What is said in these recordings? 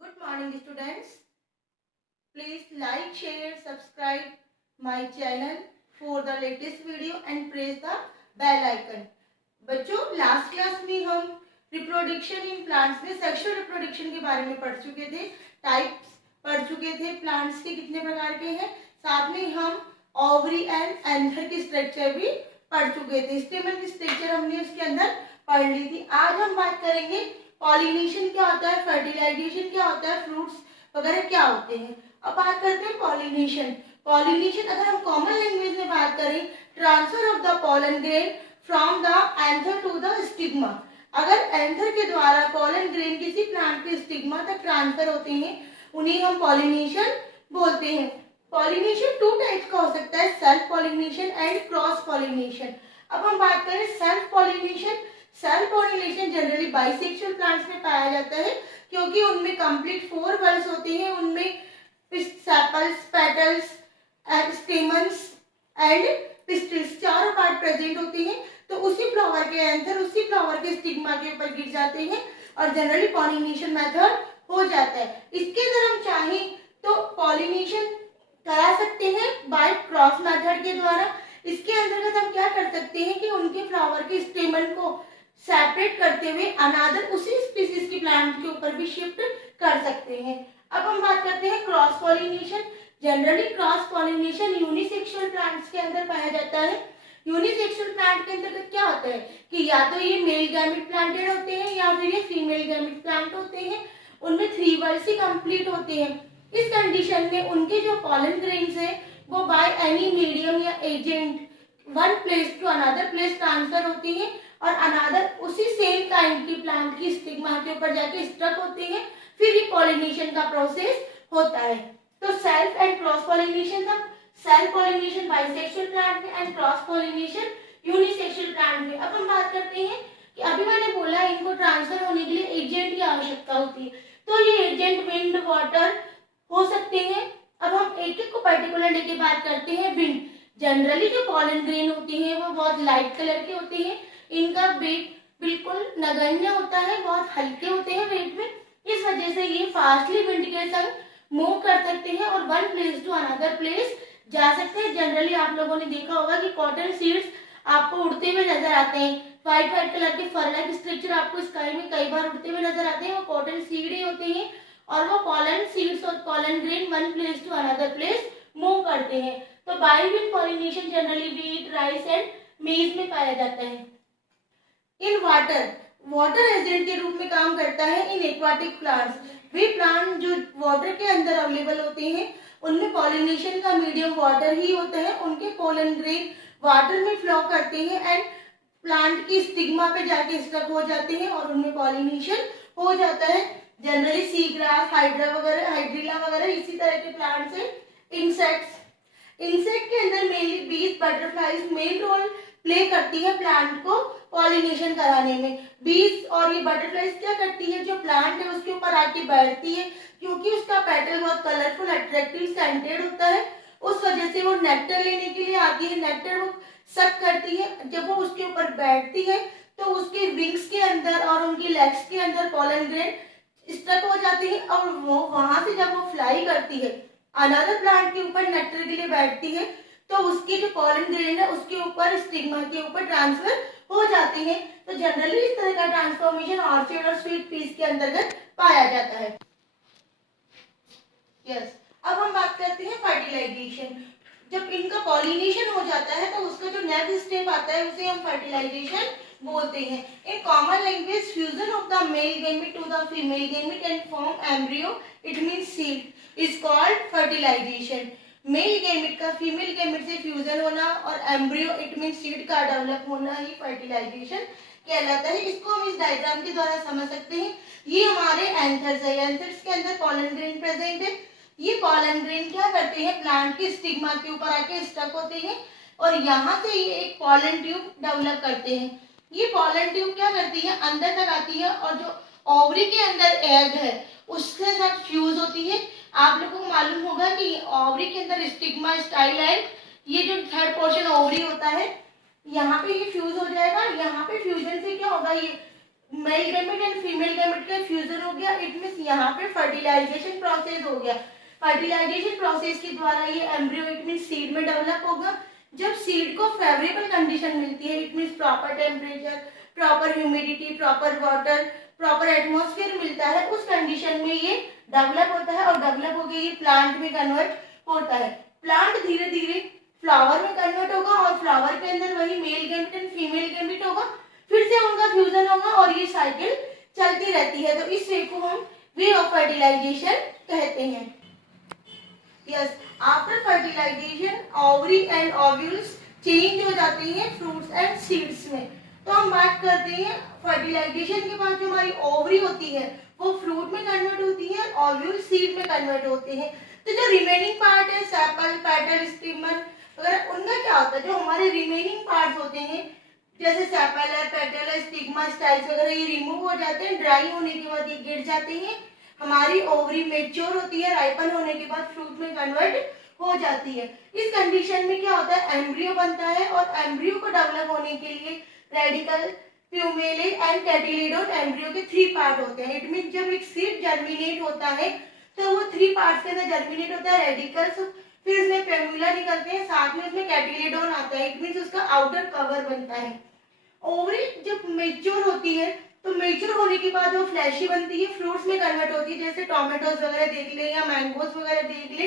Good morning students. Please like, share, subscribe my channel for the latest video and press the bell icon. बच्चों last class में हम reproduction in plants में sexual reproduction के बारे में पढ़ चुके थे, टाइप्स पढ़ चुके थे, प्लांट्स के कितने प्रकार के हैं, साथ में हम ओवरी एंड एंथर की स्ट्रक्चर भी पढ़ चुके थे। स्टेमन की स्ट्रक्चर हमने उसके अंदर पढ़ ली थी। आज हम बात करेंगे पॉलिनेशन क्या होता है, फर्टिलाइजेशन क्या होता है, फ्रूट्स वगैरह क्या होते हैं। अब बात करते हैं पॉलिनेशन। पॉलिनेशन अगर हम कॉमन लैंग्वेज में बात करें, transfer of the pollen grain from the anther to the stigma. अगर एंथर के द्वारा पॉलन ग्रेन किसी प्लांट के स्टिग्मा तक ट्रांसफर होते हैं, उन्हें हम पॉलिनेशन बोलते हैं। पॉलिनेशन टू टाइप्स का हो सकता है, self pollination and cross pollination. अब हम बात करें self pollination. Self pollination generally bisexual plants में पाया जाता है, क्योंकि उनमें कंप्लीट 4 बल्ब्स होते हैं, उनमें सेपल्स, पेटल्स, स्टेमन्स एंड पिस्टिल्स चारों पार्ट प्रेजेंट होते हैं। तो उसी फ्लावर के एंथर उसी फ्लावर के स्टिग्मा के ऊपर गिर जाते हैं और जनरली पॉलिनेशन मेथड हो जाता है। इसके अंदर हम चाहें तो पॉलिनेशन करा सकते हैं बाय क्रॉस मेथड के द्वारा। इसके अंतर्गत हम क्या कर सकते हैं कि उनके फ्लावर के स्टेमन को सेपरेट करते हुए अनादर उसी स्पीसीज की प्लांट के ऊपर भी शिफ्ट कर सकते हैं। अब हम बात करते हैं cross pollination. Generally cross pollination unisexual plants के अंदर पाया जाता है। यूनिसेक्सुअल प्लांट के अंतर्गत क्या होता है कि या तो ये मेल गैमेट प्लांटेड होते हैं या फिर ये फीमेल गैमेट प्लांट होते हैं, उनमें 3 बल्ब्स ही कंप्लीट होते हैं। इस कंडीशन में उनके जो पॉलन ग्रेन्स है वो बाय एनी मीडियम या agent one place to another place transfer होती है और अनदर उसी सेम काइंड की प्लांट की स्टिग्मा के ऊपर जाके स्टक होते हैं, फिर ये पॉलिनेशन का प्रोसेस होता है। तो सेल्फ एंड क्रॉस पॉलिनेशन था। सेल्फ पॉलिनेशन बाइसेक्सुअल प्लांट में and cross pollination unisexual plant में। अब हम बात करते हैं कि अभी मैंने बोला इनको ट्रांसफर होने के लिए एजेंट की आवश्यकता होती है, तो ये एजेंट विंड, वाटर हो सकते हैं। अब हम एक एक को पर्टिकुलर लेके बात करते हैं। विंड, जनरली जो पॉलन ग्रेन होती है वो बहुत लाइट कलर के होते हैं, इनका वेट बिल्कुल नगण्य होता है, बहुत हल्के होते हैं वेट में, इस वजह से ये फास्टली विंड के संग मूव कर सकते हैं और one place to another place जा सकते हैं। जनरली आप लोगों ने देखा होगा कि कॉटन सीड्स आपको उड़ते हुए नजर आते हैं, व्हाइट व्हाइट कलर के फर लाइक स्ट्रक्चर आपको स्काई में कई बार उड़ते हुए नजर आते हैं, वो कॉटन सीड ही होते हैं और वो पॉलन सीड्स और pollen grain one place to another place move करते हैं। तो by wind pollination generally wheat, rice and maize में पाया जाता है। इन वाटर, वाटर एजेंट के रूप में काम करता है इन एक्वाटिक प्लांट्स। वे प्लांट जो वाटर के अंदर अवेलेबल होते हैं उनमें पॉलिनेशन का मीडियम वाटर ही होता है, उनके पोलन ग्रेन वाटर में फ्लो करते हैं एंड प्लांट की स्टिग्मा पे जाके स्टक हो जाते हैं और उनमें पॉलिनेशन हो जाता है। जनरली सी ग्रास, हाइड्रा वगैरह, हाइड्रिला वगैरह इसी तरह के प्लांट्स हैं। इंसेक्ट्स, इंसेक्ट के अंदर मेनली बीज, बटरफ्लाइज मेन रोल प्ले करती है प्लांट को पॉलिनेशन कराने में। बीज और ये बटरफ्लाइज क्या करती है, जो प्लांट है उसके ऊपर आके बैठती है, क्योंकि उसका पेटल बहुत कलरफुल, अट्रैक्टिव, सेंटेड होता है, उस वजह से वो नेक्टर लेने के लिए आती है, नेक्टर वो सक करती है। जब वो उसके ऊपर बैठती है तो उसके विंग्स के अंदर और उनकी लेग्स के अंदर पॉलन ग्रेन स्टक हो जाती है और वो वहां से जब वो फ्लाई करती है अनदर प्लांट के ऊपर नेक्टर के लिए बैठती है, तो उसकी जो पॉलन ग्रेन है उसके ऊपर स्टिग्मा के ऊपर ट्रांसफर हो जाती है। तो जनरली इस तरह का ट्रांसफॉर्मेशन ऑर्चिड और स्वीट पीस के अंतर्गत पाया जाता है। यस, अब हम बात करते हैं फर्टिलाइजेशन। जब इनका पॉलिनेशन हो जाता है तो उसका जो नेक्स्ट स्टेप आता है उसे हम फर्टिलाइजेशन बोलते हैं। In common language, fusion of the male gamete to the female gamete and form embryo, it means seed, is called fertilization. Male gamete का फीमेल गैमेट से फ्यूजन होना और एम्ब्रियो इट मीन सीड का develop होना ही fertilisation कहलाता है। इसको हम इस डायग्राम के द्वारा समझ सकते हैं। ये हमारे एंथर्स है, एंथर्स के अंदर पॉलन ग्रेन प्रेजेंट है। ये पॉलन ग्रेन क्या करते हैं, प्लांट के स्टिग्मा के ऊपर आके स्टक होते हैं और यहाँ से ये एक पॉलन ट्यूब डेवलप करते हैं। ये पॉलन ट्यूब क्या करती है, अंदर तक आती है और जो ओवरी के अंदर एग है उसके साथ फ्यूज होती है। आप लोगों को मालूम होगा कि ओवरी के अंदर स्टिग्मा, स्टाइल एंड ये जो थर्ड पोर्शन ओवरी होता है, यहाँ पे ये फ्यूज हो जाएगा। यहाँ पे फ्यूजन से क्या होगा, ये male gamete and female gamete का फ्यूजन हो गया, इट मींस यहाँ पे फर्टिलाइजेशन प्रोसेस हो गया। फर्टिलाइजेशन प्रोसेस के द्वारा ये एम्ब्रियो इट मींस सीड में डेवलप होगा। जब सीड को फेवरेबल कंडीशन मिलती है, it means proper temperature, proper humidity, proper water, proper atmosphere मिलता है, उस कंडीशन में ये डेवलप होता है और डेवलप होकर ये प्लांट में कन्वर्ट होता है। प्लांट धीरे धीरे फ्लावर में कन्वर्ट होगा और फ्लावर के अंदर वही male gamete and female gamete होगा, फिर से उनका फ्यूजन होगा और ये साइकिल चलती रहती है। तो इस वे को हम वे ऑफ फर्टिलाइजेशन कहते हैं। Yes, after fertilization ovary and ovules change हो जाती हैं फ्रूट्स एंड सीड्स में। तो हम बात करते हैं फर्टिलाइजेशन के बाद जो हमारी ओवरी होती है वो फ्रूट में कन्वर्ट होती है, ओव्यूल सीड में कन्वर्ट होते हैं। तो जो रिमेनिंग पार्ट है सेपल, पेटल, स्टिग्मन वगैरह, उनका क्या होता है, जो हमारे रिमेनिंग पार्ट्स होते हैं जैसे सेपल है, पेटल है, स्टिग्मा, स्टाइल्स वगैरह, ये रिमूव हो जाते हैं। ड्राई होने के बाद ये गिर जाते हैं। हमारी ओवरी मेच्योर होती है, राइपन होने के बाद फ्रूट में कन्वर्ट हो जाती है। इस कंडीशन में क्या होता है, एम्ब्रियो बनता है और एम्ब्रियो को डेवलप होने के लिए रेडिकल, प्यूमेले एंड कैटिलिडोन एम्ब्रियो के 3 पार्ट होते हैं। इट मीन जब एक सीड जर्मिनेट होता है तो वो 3 पार्ट्स के अंदर जर्मिनेट होता है, रेडिकल्स, फिर इसमें प्यूमेला निकलते हैं, साथ में इसमें कैटिलिडोन आता है। इट मीन उसका आउटर कवर बनता है। ओवरी जब मेच्योर होती है तो मेच्योर होने के बाद वो फ्लैशी बनती है, फ्रूट्स में कन्वर्ट होती है, जैसे टोमेटोज वगैरह देख ले या मैंगोज वगैरह देख ले।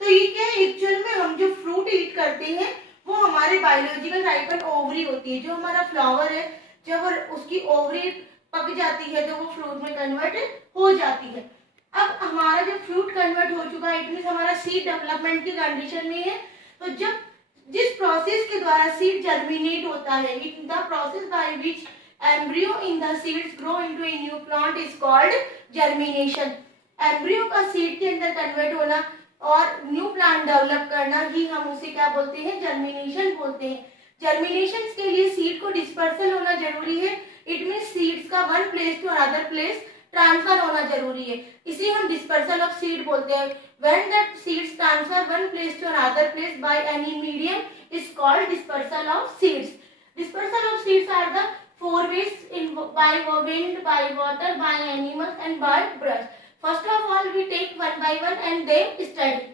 तो ये क्या है, एक्चुअल में हम जो फ्रूट ईट करते हैं वो हमारे बायोलॉजिकल राइपन ओवरी होती है। जो हमारा फ्लावर है जब उसकी ओवरी पक जाती है तो वो फ्रूट में कन्वर्ट हो जाती है। अब हमारा जो फ्रूट कन्वर्ट हो चुका है, इट मींस हमारा सीड डेवलपमेंट की कंडीशन में है। तो जब जिस प्रोसेस के द्वारा सीड जर्मिनेट होता है, in the process by which embryo in the seeds grow into a new plant is called germination. Embryo का सीड के अंदर कन्वर्ट होना और न्यू प्लांट डेवलप करना ही हम उसे क्या बोलते हैं, जर्मिनेशन बोलते हैं। जर्मिनेशन के लिए सीड को डिस्पर्सल होना जरूरी है। इट मींस सीड्स का one place to another place transfer होना जरूरी है, इसे हम डिस्पर्सल ऑफ सीड बोलते हैं। When that seeds transfer one place to another place by any medium is called dispersal of seeds. Dispersal of seeds are the 4 ways in by wind, by water, by animals and by brush. First of all, we take one by one and then study.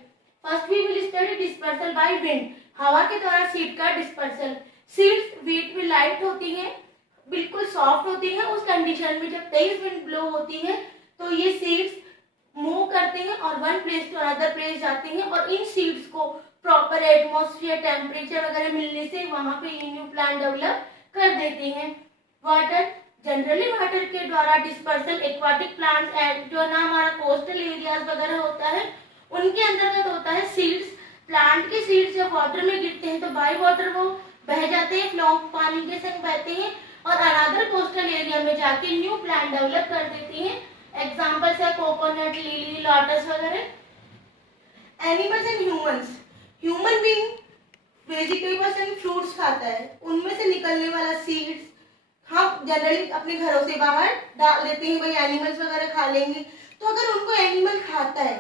First we will study dispersal by wind. हवा के द्वारा seed का dispersal. Seeds wait में light होती हैं, बिल्कुल soft होती है। उस कंडीशन में जब तेज विंड ब्लो होती है तो ये सीड्स मूव करते हैं और one place to another place जाते हैं और इन सीड्स को प्रॉपर एटमॉस्फेयर, टेम्परेचर वगैरह मिलने से वहां पे ये न्यू प्लांट डेवलप कर देते हैं। वाटर, जनरली वाटर के द्वारा डिस्पर्सल एक्वाटिक प्लांट्स एंड जो ना हमारा कोस्टल एरियाज वगैरह होता है उनके अंतर्गत होता है। सीड्स, प्लांट के सीड्स जब वाटर में गिरते हैं तो बाय वाटर वो बह जाते हैं, फ्लो पानी के संग बहते हैं और अनदर कोस्टल एरिया में जाके न्यू प्लांट डेवलप कर देते हैं। एग्जांपल्स है कोकोनट, लिली, लोटस वगैरह। Animals and humans, human being vegetables and fruits खाता है, उनमें से निकलने वाला सीड्स हम जनरली अपने घरों से बाहर डाल देते हैं, भाई एनिमल्स वगैरह खा लेंगे। तो अगर उनको एनिमल खाता है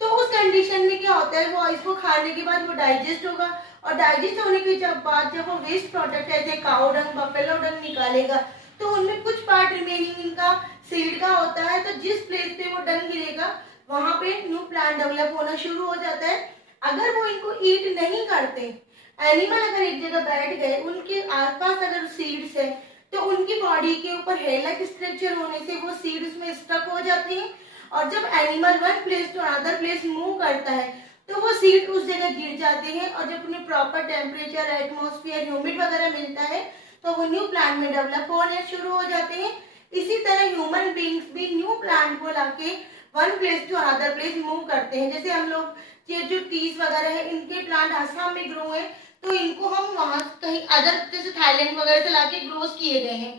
तो उस कंडीशन में क्या होता है, वो इसको खाने के बाद वो डाइजेस्ट होगा और डाइजेस्ट होने के बाद जब वो वेस्ट प्रोडक्ट जैसे काऊ डंग, बफेलो डंग निकालेगा तो उनमें कुछ पार्ट रिमेनिंग इनका सीड का होता है। तो जिस प्लेस पे वो डंग गिरेगा वहां पे न्यू प्लांट डेवलप होना शुरू हो जाता है। अगर वो इनको ईट नहीं करते, एनिमल अगर एक जगह बैठ गए, उनके आसपास अगर सीड्स है तो उनकी बॉडी के ऊपर हेयर लाइक स्ट्रक्चर होने से वो सीड्स में स्टक हो जाती हैं और जब animal one place to another place move करता है तो वो सीड उस जगह गिर जाते हैं और जब उन्हें प्रॉपर टेम्परेचर, एटमॉस्फेयर, ह्यूमिड वगैरह मिलता है तो वो न्यू प्लांट में डेवलप होने शुरू हो जाते हैं। इसी तरह ह्यूमन बींग्स भी न्यू प्लांट को लाके one place to another place move करते हैं। जैसे हम लोग ये जो टीज वगैरह है इनके प्लांट आसाम में ग्रो है तो इनको हम वहां कहीं अदर जैसे थाईलैंड वगैरह से लाके ग्रोस किए गए हैं।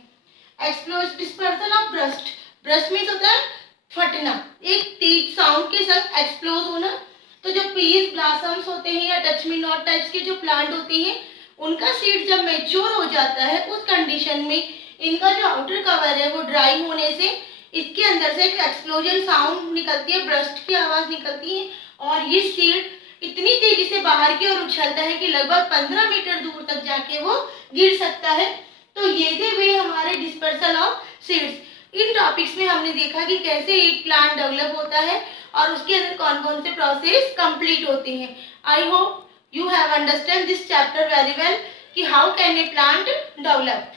Explodes dispersal of burst, burst means होता है फटना, एक तेज साउंड के साथ एक्सप्लोज होना। तो जो पीस, ब्लॉसम्स होते हैं या टच मी नॉट टाइप्स के जो प्लांट होते हैं उनका सीड जब मैच्योर हो जाता है उस कंडीशन में इनका जो आउटर कवर है वो ड्राई होने से इसके अंदर से एक एक्सप्लोजन साउंड निकलती है, ब्रस्ट की आवाज निकलती है और ये सीड इतनी तेजी से बाहर की ओर उछलता है कि लगभग 15 मीटर दूर तक जाके वो गिर सकता है। तो ये थे वे हमारे dispersal of seeds. In topics में हमने देखा कि कैसे एक प्लांट डेवलप होता है और उसके अंदर कौन कौन से प्रोसेस कंप्लीट होते हैं। I hope you have understand this chapter very well कि how can a plant develop.